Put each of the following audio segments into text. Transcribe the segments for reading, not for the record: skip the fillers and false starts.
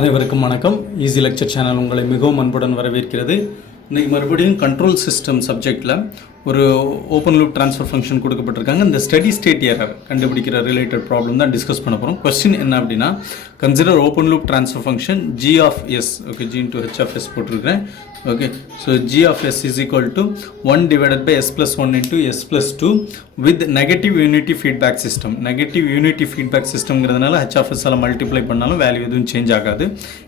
அனைவருக்கும் வணக்கம். Easy lecture channel உங்களை மிகவும் அன்புடன் வரவேற்கிறது. இன்றைக்கி மறுபடியும் கண்ட்ரோல் சிஸ்டம் சப்ஜெக்டில் ஒரு ஓப்பன் லூப் ட்ரான்ஸ்ஃபர் ஃபங்க்ஷன் கொடுக்கப்பட்டிருக்காங்க. இந்த ஸ்டடி ஸ்டேட் எரர் கண்டுபிடிக்கிற ரிலேட்டட் ப்ராப்ளம் தான் டிஸ்கஸ் பண்ண போகிறோம். கொஸ்டின் என்ன அப்படின்னா, consider open loop transfer function g of s. Okay, g into h of s போட்டிருக்கிறேன். Okay, so g of s is equal to 1 divided by s plus 1 into s plus 2 with negative unity feedback system. Negative unity feedback சிஸ்டம்ங்கிறதுனால h of s ஆல் multiply பண்ணாலும் value எதுவும் change ஆகாது,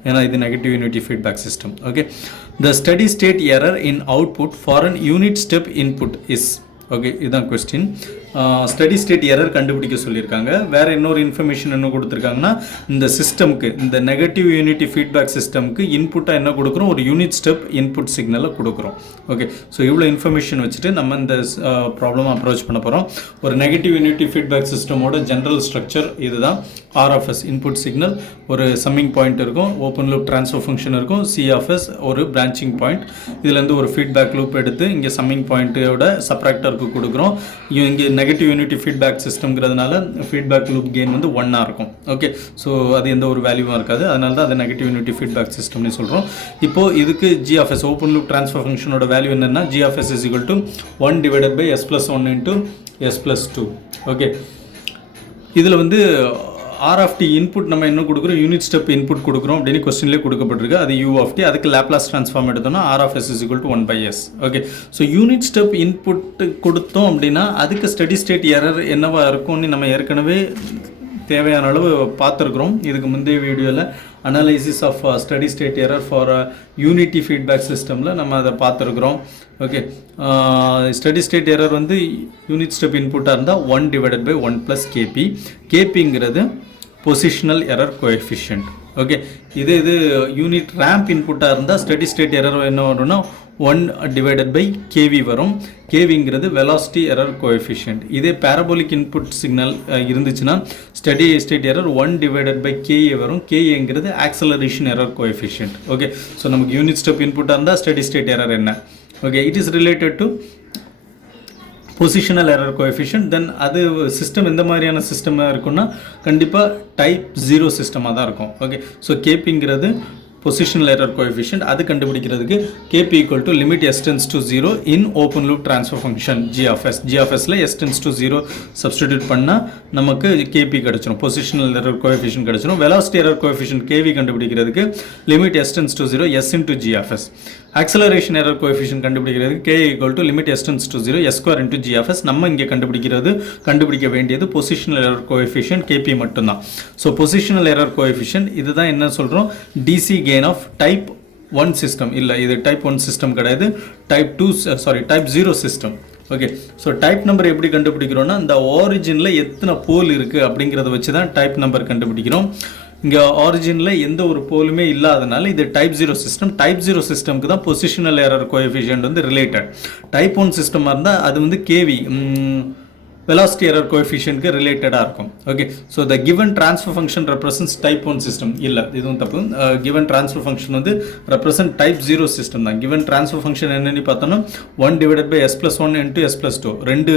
ஏன்னா இது negative unity feedback system. Okay, the steady state error in output for an unit step input is. Okay, இதுதான் question. Study state error கண்டுபிடிக்க சொல்லியிருக்காங்க. வேறு இன்னொரு இன்ஃபர்மேஷன் என்ன கொடுத்துருக்காங்கன்னா, இந்த சிஸ்டம்க்கு, இந்த நெகட்டிவ் யூனிட்டி ஃபீட்பேக் சிஸ்டம்க்கு இன்புட்டாக என்ன கொடுக்குறோம், ஒரு யூனிட் ஸ்டெப் இன்புட் சிக்னலை கொடுக்குறோம். ஓகே, ஸோ இவ்வளோ இன்ஃபர்மேஷன் வச்சுட்டு நம்ம இந்த ப்ராப்ளம் அப்ரோச் பண்ண போகிறோம். ஒரு நெகட்டிவ் யூனிட்டி ஃபீட்பேக் சிஸ்டமோட ஜென்ரல் ஸ்ட்ரக்சர் இதுதான். RFS இன்புட் சிக்னல், ஒரு சம்மிங் பாயிண்ட் இருக்கும், ஓப்பன் லூப் ட்ரான்ஸ்ஃபர் ஃபங்க்ஷன் இருக்கும், CFS ஒரு பிரான்ச்சிங் பாயிண்ட். இதுலேருந்து ஒரு ஃபீட்பேக் லூப் எடுத்து இங்கே சம்மிங் பாயிண்ட்டோட சப்ராக்டருக்கு கொடுக்குறோம். இங்கே நெகட்டிவ் யூனிட்டி ஃபீட்பேக் சிஸ்டம்ங்கிறதுனால ஃபீட்பேக் லூப் கெயின் வந்து 1 இருக்கும். ஓகே, ஸோ அது எந்த ஒரு வேல்யூவும் இருக்காது, அதனால தான் அது நெகட்டிவ் யூனிட்டி ஃபீட்பேக் சிஸ்டம்னு சொல்கிறோம். இப்போது இதுக்கு GFS ஓப்பன் லூப் ட்ரான்ஸ்ஃபர் ஃபங்க்ஷனோட வேல்யூ என்னென்னா, GFS is equal to 1 divided by s plus 1 into s plus 2. Okay, இதில் வந்து R of t இன்புட் நம்ம என்ன கொடுக்குறோம், யூனிட் ஸ்டெப் இன்புட் கொடுக்குறோம் அப்படின்னு கொஸ்டின்லேயே கொடுக்கப்பட்டிருக்கு. அது U of t, அதுக்கு லேப்லாஸ் ட்ரான்ஸ்ஃபார்ம் எடுத்தோம்னா R of s is equal to 1 by s. Okay, so unit step input கொடுத்தோம் அப்படின்னா அதுக்கு ஸ்டடி ஸ்டேட் எரர் என்னவா இருக்கும்னு நம்ம ஏற்கனவே தேவையான அளவு பார்த்துருக்குறோம். இதுக்கு முந்தைய வீடியோவில் analysis of steady state error for unity feedback சிஸ்டமில் நம்ம அதை பார்த்துருக்குறோம். ஓகே, ஸ்டடி ஸ்டேட் எரர் வந்து யூனிட் ஸ்டெப் இன்புட்டாக இருந்தால் 1 divided by 1 plus kp. கேபிங்கிறது பொசிஷனல் எரர் கோஎஃபிஷியன்ட். ஓகே, இது யூனிட் ரேம்ப் இன்புட்டாக இருந்தால் ஸ்டடி ஸ்டேட் எரர் என்ன வரும்னா 1 divided by kv வரும். கேவிங்கிறது வெலாசிட்டி எரர் கோஎஃபிஷியன்ட். இதே பேரபோலிக் இன்புட் சிக்னல் இருந்துச்சுன்னா steady state error 1 divided by ka வரும். கேங்கிறது acceleration error coefficient. Okay, so நமக்கு யூனிட் ஸ்டெப் இன்புட்டாக இருந்தால் ஸ்டடி ஸ்டேட் எரர் என்ன. Okay, it is related to positional error coefficient. Then அது system எந்த மாதிரியான சிஸ்டமாக இருக்குன்னா கண்டிப்பாக டைப் 0 சிஸ்டமாக தான் இருக்கும். ஓகே, ஸோ கேபிங்கிறது பொசிஷனல் எரர் கோஎஃபிஷியன்ட். அது கண்டுபிடிக்கிறதுக்கு kp equal to limit s tends to 0 in open loop transfer function GFS. GFSல s tends to 0 substitute பண்ணால் நமக்கு kp கிடச்சிடும், பொசிஷனல் எரர் கோஎஃபிஷியன்ட் கிடச்சிடும். வெலாசிட்டி எரர் கோஎஃபிஷியன்ட் kv கண்டுபிடிக்கிறதுக்கு limit s tends to 0 s into GFS. Acceleration error coefficient கண்டுபிடிக்கிறதுக்கு k equal to limit s tends to 0 s square into GFS. நம்ம இங்கே கண்டுபிடிக்க வேண்டியது பொசிஷனல் எரர் கோஎஃபிஷியன்ட் kp மட்டும்தான். So positional error coefficient இதுதான் என்ன சொல்கிறோம், DC gain of type 1 system. இல்லை, இது டைப் 1 சிஸ்டம் கிடையாது, type 0 system. Okay, so type number எப்படி கண்டுபிடிக்கிறோன்னா, இந்த ஆரிஜினில் எத்தனை போல் இருக்குது அப்படிங்கிறத வச்சு தான் டைப் நம்பர் கண்டுபிடிக்கிறோம். இங்கே ஆரிஜினில் எந்த ஒரு போலுமே இல்லாதனால இது டைப் 0 சிஸ்டம். டைப் 0 சிஸ்டம்க்கு தான் பொசிஷனல் எரர் கோஎஃபிஷியன்ட் வந்து ரிலேட்டட். டைப் 1 சிஸ்டமாக இருந்தால் அது வந்து கேவி velocity error coefficient க்கு ரிலேட்டடாக இருக்கும். Okay, so the given transfer function represents type 1 system. இல்லை, இதுவும் தப்பு. கிவன் ட்ரான்ஸ்ஃபர் ஃபங்க்ஷன் வந்து ரெப்ரசன்ட் டைப் 0 சிஸ்டம் தான். கிவன் ட்ரான்ஸ்ஃபர் ஃபங்க்ஷன் என்னென்னு பார்த்தோன்னா 1 divided by s plus 1 into s plus 2. ரெண்டு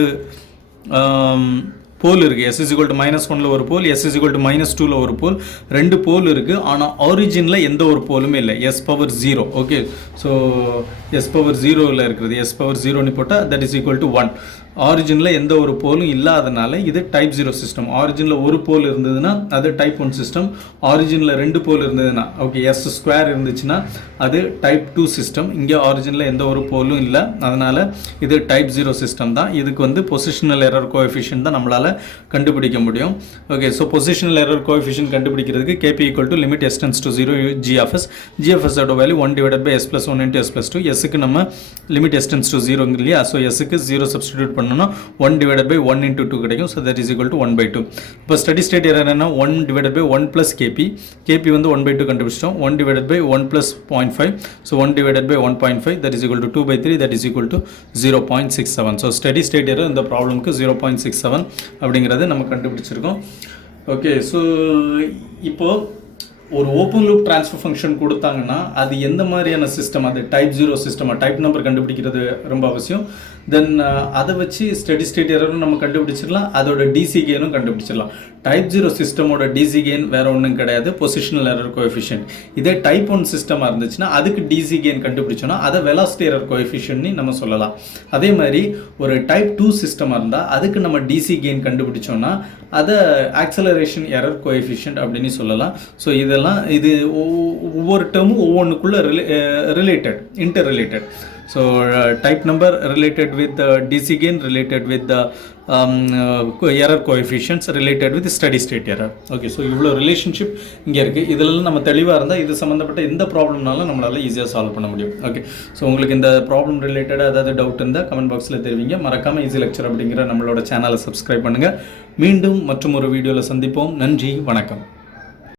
போல் இருக்குது. s is equal to -1ல் ஒரு போல், s is equal to -2ல் ஒரு போல். ரெண்டு போல் இருக்குது, ஆனால் ஆரிஜினில் எந்த ஒரு போலுமே இல்லை. s power 0. Okay, so s power 0ல் இருக்கிறது. s power 0ன்னு போட்டால் that is equal to 1. ஆரிஜினில் எந்த ஒரு போலும் இல்லாதனால இது டைப் 0 சிஸ்டம். ஆரிஜினில் ஒரு போல் இருந்ததுன்னா அது டைப் 1 சிஸ்டம். ஆரிஜினில் 2 போல் இருந்ததுன்னா, ஓகே, s ஸ்கொயர் இருந்துச்சுன்னா அது டைப் 2 சிஸ்டம். இங்கே ஆரிஜினில் எந்த ஒரு போலும் இல்லை, அதனால் இது டைப் 0 சிஸ்டம் தான். இதுக்கு வந்து பொசிஷனல் எரர் கோஎஃபிஷியன்ட் தான் நம்மளால் கண்டுபிடிக்க முடியும். Okay, so positional error coefficient கண்டுபிடிக்கிறதுக்கு kp equal to limit s tends to 0 GFS. GFS ஓட value 1 divided by s plus 1 into s plus 2. எஸ்க்கு நம்ம limit s tends to 0 இல்லையா, ஸோ எஸ்க்கு 0 சப்ஸ்டிடியூட் பண்ணோம்னா 1 divided by 1 into 2 கிடைக்கும். So that is equal to 1 by 2. இப்போ study state error என்ன, 1 divided by 1 plus kp. kp வந்து 1 by 2 கண்டுபிடிச்சிட்டோம். 1 divided by 1 plus 0.5. So 1 divided by 1.5 that is equal to 2 by 3 that is equal to 0.67. So study state error இந்த ப்ராப்ளம்க்கு 0.67 அப்படிங்கிறது நம்ம கண்டுபிடிச்சிருக்கோம். Okay, so இப்போது ஒரு ஓப்பன் லூப் ட்ரான்ஸ்ஃபர் ஃபங்க்ஷன் கொடுத்தாங்கன்னா அது எந்த மாதிரியான சிஸ்டம், அது டைப் 0 சிஸ்டமாக, டைப் நம்பர் கண்டுபிடிக்கிறது ரொம்ப அவசியம். தென் அதை வச்சு ஸ்டெடி ஸ்டேட் எரரும் நம்ம கண்டுபிடிச்சிடலாம், அதோட டிசி கெயினும் கண்டுபிடிச்சிடலாம். டைப் 0 சிஸ்டமோட டிசி கெயின் வேறு ஒன்றும் கிடையாது, பொசிஷனல் எரர் கோஎஃபிஷியன்ட். இதே டைப் 1 சிஸ்டமாக இருந்துச்சுன்னா அதுக்கு டிசி கெயின் கண்டுபிடிச்சோன்னா அதை வெலாசிட்டி எரர் கோஎஃபிஷியன்ட்னு நம்ம சொல்லலாம். அதே மாதிரி ஒரு டைப் 2 சிஸ்டமாக இருந்தால் அதுக்கு நம்ம டிசி கெயின் கண்டுபிடிச்சோன்னா அதை ஆக்சலரேஷன் எரர் கோஎஃபிஷியன்ட் அப்படின்னு சொல்லலாம். ஸோ இதெல்லாம் இது ஒவ்வொரு டேர்மும் ஒவ்வொன்றுக்குள்ளே related, interrelated. So type number related with the DC gain, related with the error coefficients, related with the steady state error. Okay, so இவ்வளோ ரிலேஷன்ஷிப் இங்கே இருக்குது. இதெல்லாம் நம்ம தெளிவாக இருந்தால் இது சம்மந்தப்பட்ட எந்த ப்ராப்ளம்னாலும் நம்மளால் ஈஸியாக சால்வ் பண்ண முடியும். ஓகே, ஸோ உங்களுக்கு இந்த ப்ராப்ளம் ரிலேட்டடாக ஏதாவது டவுட் இருந்தால் கமெண்ட் பாக்ஸில் தெரிவிங்க. மறக்காமல் ஈஸி லெக்சர் அப்படிங்கிற நம்மளோட சேனலை சப்ஸ்கிரைப் பண்ணுங்கள். மீண்டும் மற்றும் ஒரு வீடியோவில் சந்திப்போம். நன்றி, வணக்கம்.